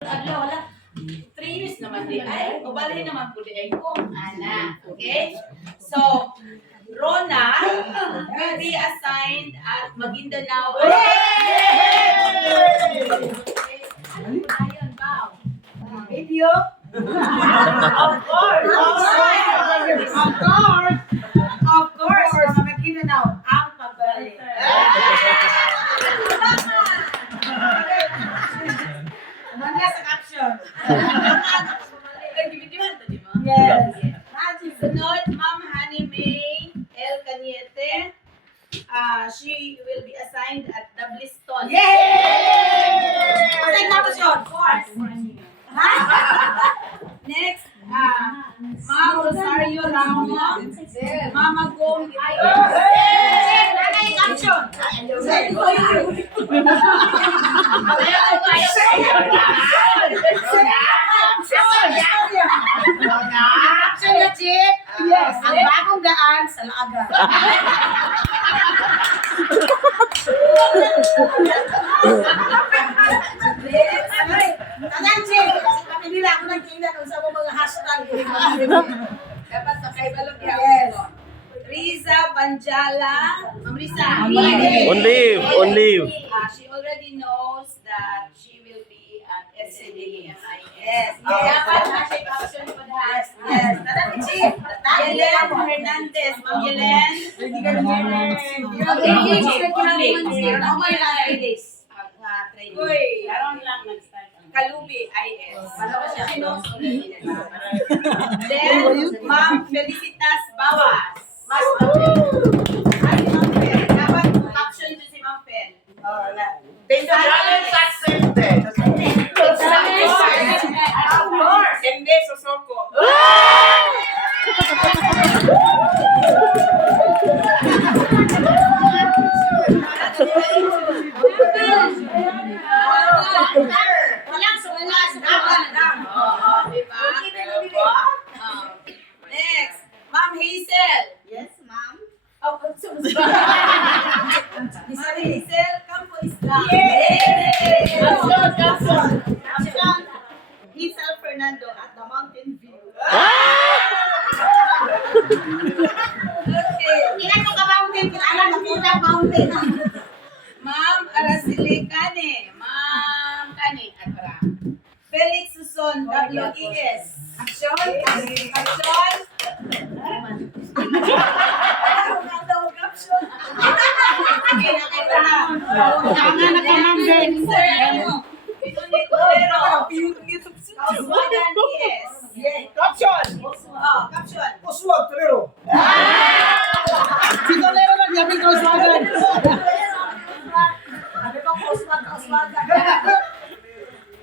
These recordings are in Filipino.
Adlaw wala 3 years naman di ay ubalhin naman po di ay kung ana. Okay? So, Rona will be assigned at Maguindanao. Ayun, wow. Video? Of course! Of course! Mga Maguindanao, ang pagbalik. Manda sa caption. Nag-videohan to, di ba? Yes. Sunod, Ma'am Honey May L. Caniete. She will be assigned at Dabliston. Yay! Pasay na ko siya. Of course. Next, Ma'am Rosario Ramos. Mama Gong IS. Nanay caption. Caption na, Chip. Yes. Ang bagong daan sa Laaga. Tanan, Chip. Kasi kami nila ako nang kailan kung sa mga hashtag. Dapat sa kaibalog yan. Yes. Riza Banjala. Ma'am Riza. On leave. She already knows that she will be at SCDMIS. Yes. Dapat hashtag option po lahat. Yes. Tanan, Chip. Yelen Hernandez. Ma'am Yelen. Uy, laron lang nag-start. Kalubi, IS. Then, Ma'am Felicitas Bawas. Mas Ay, Ma'am Fel. Dapat caption to si Ma'am Fel. Of course. Hindi, Sosoko. Walang sulas. Next, Ma'am Hazel. Yes, ma'am. Oh, Ma'am Hazel, Campo Islam. Caption. Hazel Fernando at the Mountain View. Okay. Ilan ko ka mountain? Kailangan mapunta mountain. Ma'am Araceli Cane. Ma'am Cane. Atra. Felix Suson, WES. Action. Action. Tangan na ka, ma'am, Ben. Ito ni Cordero. Kauswagan ES. Caption! Oh, caption. Uswag, Torero! Si Torero lang, yamin ka uswagan! Sabi ko, kauswagan.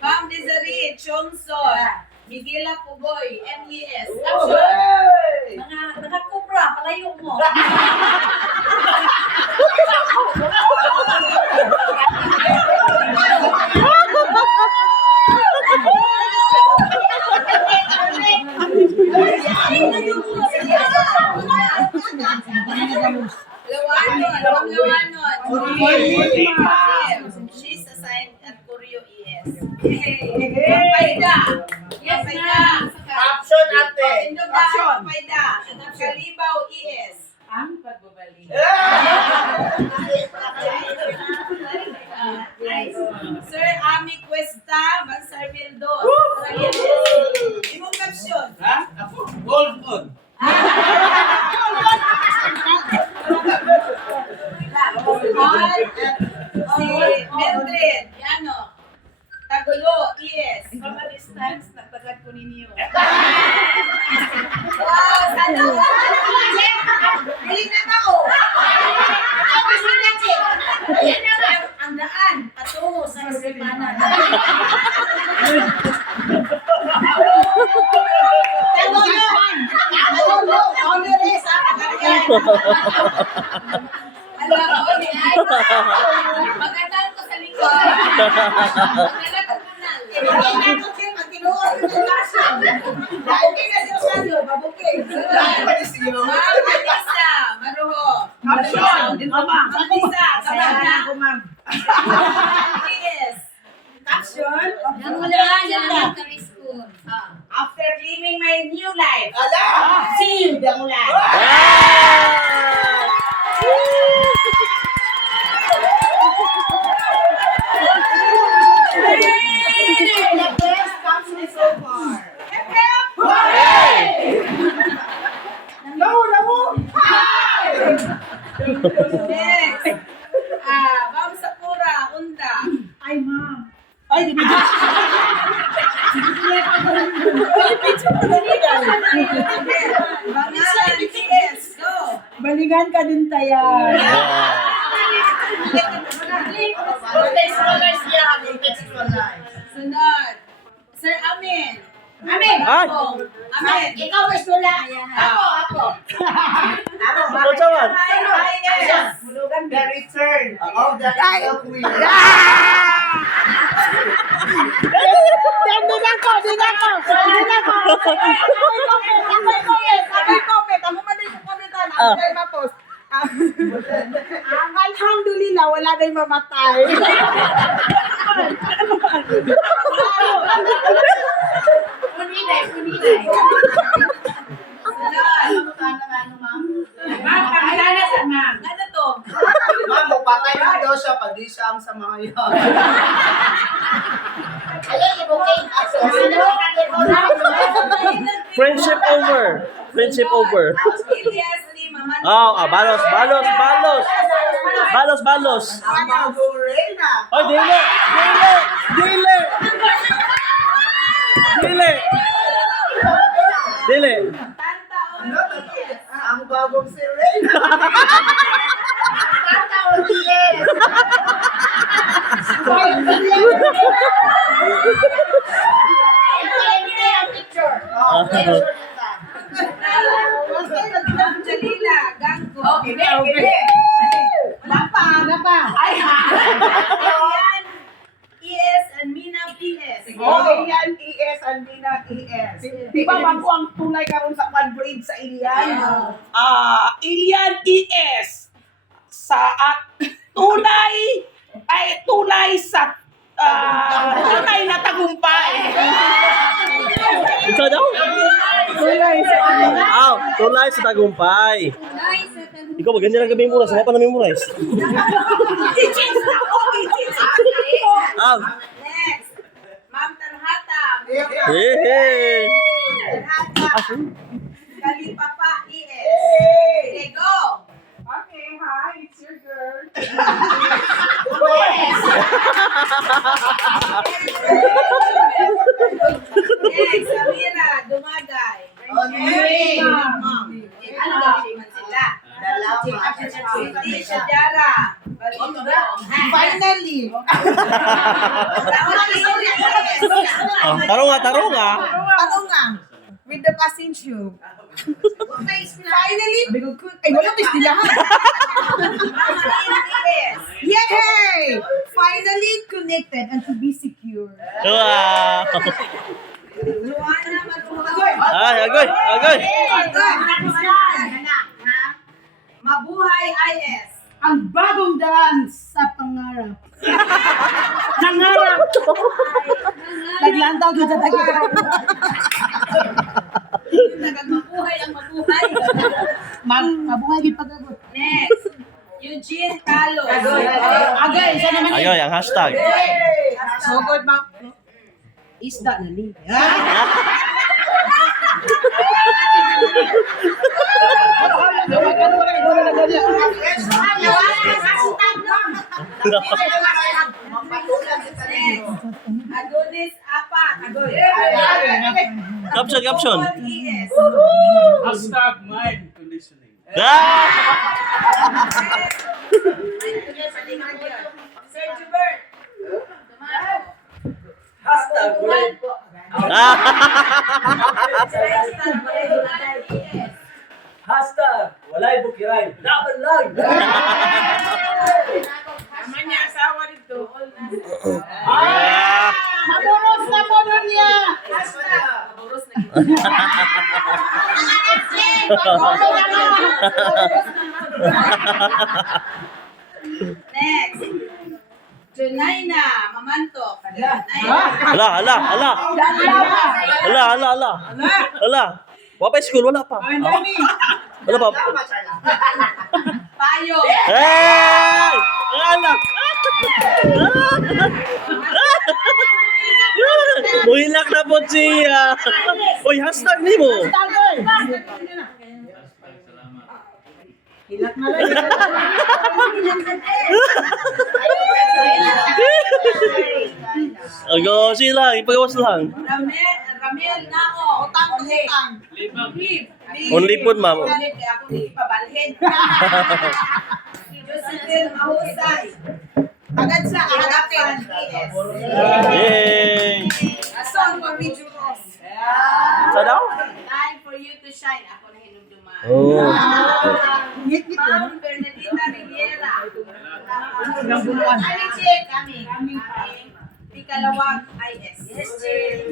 Ma'am Desiree Chongson. Miguela Pugoy, MES. Caption. Nakakupra, palayo mo. Lawanon. She's assigned at Koryo ES. Pampayda. Yes, Pampayda. Caption ate! Tindog na Caption! Pampayda. Kalibaw ES. Ang pagbabalik. Sir Ami Cuesta, Bansarville 2. Imong caption. Ha? Ako? Gold on! Si Mildred, ano? Tagulo, ES. From a distance, natagad ko ninyo. Wow, sana Galing na ako. Ako, gusto na, Chip. Ayan na ba? Ang daan, patungo sa Escripanan. Tagulo. Honoris, ha? alam ko ni ay. Magandang ko sa likod. Magandang ko kanal. Ibigay na ako, Chip, pag kinuha ko ng lasa. Babukay na si Rosario, babukay. Ma'am Alisa, Maruho. Caption! Ma'am Alisa, Saya na kapag ako, ma'am. ES. Caption. After living my new life. Ala! See you, Damulan. The best caption so far. Namu, namu! Next. Ma'am Sakura, Unda. Ay, ma'am. Ay, di ba? Bangalan, TS. Go. Balikan ka din tayo. Contextualize yan. Contextualize. Sunod. Sir Amin. Amin. Ay! Amin. Ikaw, Miss Lula. Ako. Ikaw saman. Yes. The return of the queen. Alhamdulillah, wala na yung mamatay. Ma'am, pakilala sa ma'am. Ano to? Ma'am, patay na daw siya pag di siya ang samayan. Friendship over. Friendship over. Ilyas Lima. Balos. Ang bagong reyna. Ay, dili. Tanta Ano? Ortiz. Ang bagong si Reyna. Jalila. Ganggo. Okay. Wala pa. Ay, Ayan. ES and Mina PS. Ilian ES and Dina ES. Di ba bago ang tulay karon sa pag-grade sa Ilian? Ilian ES sa tulay sa tunay na tagumpay. Ikaw daw? Tulay sa tagumpay. Ikaw, maganda lang kami memorize. Wala pa na memorize. I-change na ako. Next. Ma'am Tanhata. Hey! Tanhata. Kalipapa ES. Okay, go. Okay, hi, it's your girl. Next, Samira. Dumagay. Okay. Ma'am. Ano gagawin man sila? Hindi siya Jara. finally. Tarong nga. Ano nga? With the passing shoe. Finally, ay wala pistilahan. Yay! Finally connected and to be secure. Wow! Luana Matuhoy. Ay, agoy! Mabuhay IS. Ang bagong daan sa pangarap. Nangarap! Naglantaw doon sa tagilan. Mabuhay ang mabuhay. Mabuhay din pag-abot. Next. Eugene Carlos. Agay, isa naman eh. Agoy, ang hashtag. So good, ma'am. Isda na li. Adonis Apat. Caption. ES. Hashtag mind conditioning. Sir Jubert. Hashtag Buwan. Hashtag walay bukiray. Laban lang. Naman niya asawa dito. Maburos na po nun niya. Boros na. Next. Naina, mamantok. Hala, hala, hala. Hala, hala, hala. Hala. Wala pa school, wala pa. Wala pa. Payo. Hey! Hala. Muhilak na po siya. Uy, hashtag ni mo. Ago, sila, ipagawas lang. Ramel na ako. Utang. Only food, ma'am. Ako hindi pabalhin. Jocelyn Mahusay. Agad sa aharapin. Yay! Ason mo, Mijuros. Sa daw? Time for you to shine. Ako na hinumduman. Oh. Ma'am Bernadita Riviera. Kami, Chick. Kami. Ikalawang IS. Yes, Chick.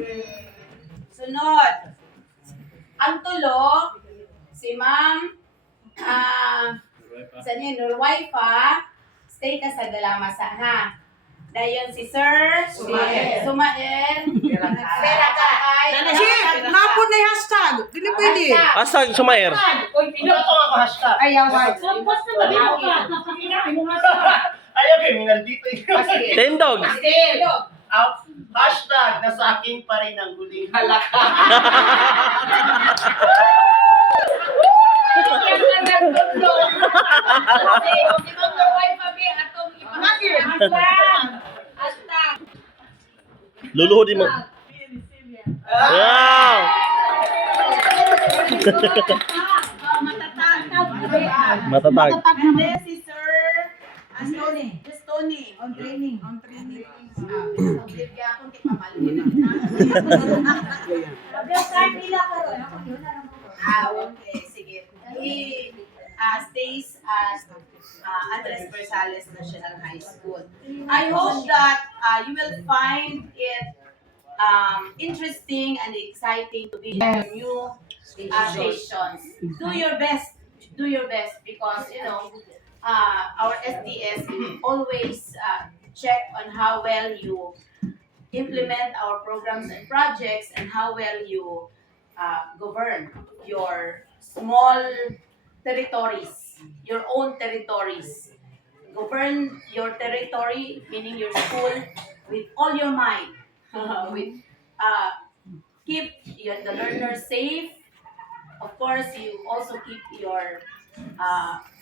Sunod. Ang tulo, si Ma'am Nurwaifa, stay ka sa Dalamasa, ha? Dayon si Sir Sumael Perakay. Napod na yung hashtag. Dili pwede. Hashtag Sumayer. Ayaw. Ayaw kayo, nandito yun. Tendog. Hashtag, nasa akin pa rin ang huling halaka. Si Ma'am Nurwaifa, atong hashtag. Luluhod mo. Wow! Matatag. And then si Sir Tony. On training. Bigyan akong kikamalhin. Okay, sige. He stays at Andres Versales National High School. I hope that you will find it interesting and exciting to be in new stations. Do your best because our SDS always check on how well you implement our programs and projects and how well you govern your small territories, your own territories. Govern your territory, meaning your school, with all your might. Keep the learners safe. Of course, you also keep your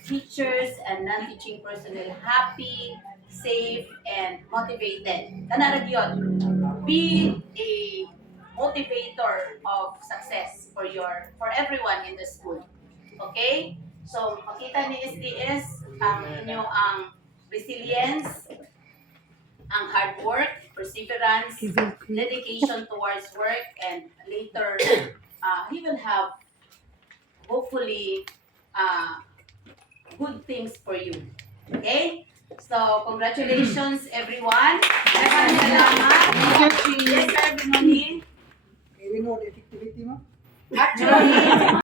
teachers and non-teaching personnel happy, safe, and motivated. Kanarag yun. Be a motivator of success for everyone in the school. Okay? So, makita ni SDS ang inyong resilience, ang hard work, perseverance, dedication towards work, and later, he will have, hopefully, good things for you. Okay? So, congratulations everyone. Maraming salamat. Yes, sir, good morning. Actually,